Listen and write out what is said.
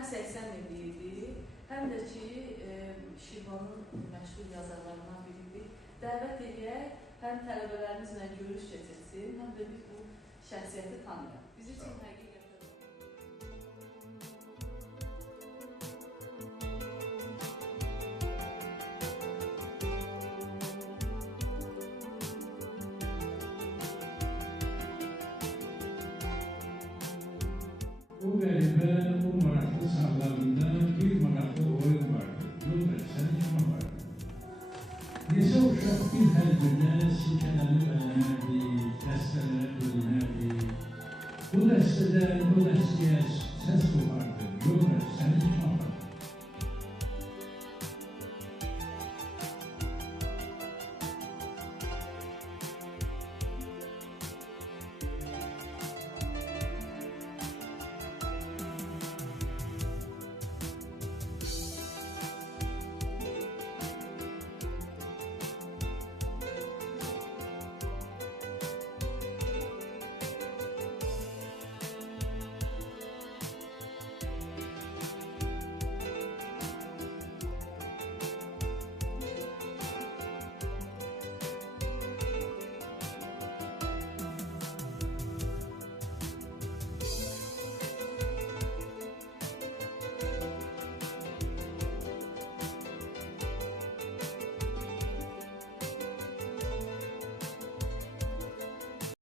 həm 80 illiyi, həm də ki, Şirvanın məşhur yazarlarından biridir. Dəvət edək, həm tələbələrimizlə görüş keçirsin, həm də biz bu şəxsiyyəti tanıyaq. Biz üçün həqiqətən. O qəribə, o maraqlı sağlarında bir maraqlı oyun vardı. Yoldaş, sənin kimi vardı. Neçə uşaq bir həlbirdə silkələnib ələnərdi, dəstələrə bölünərdi. Bu dəstədən o dəstəyə səs qopardı. Yoldaş, sənin kimi vardı.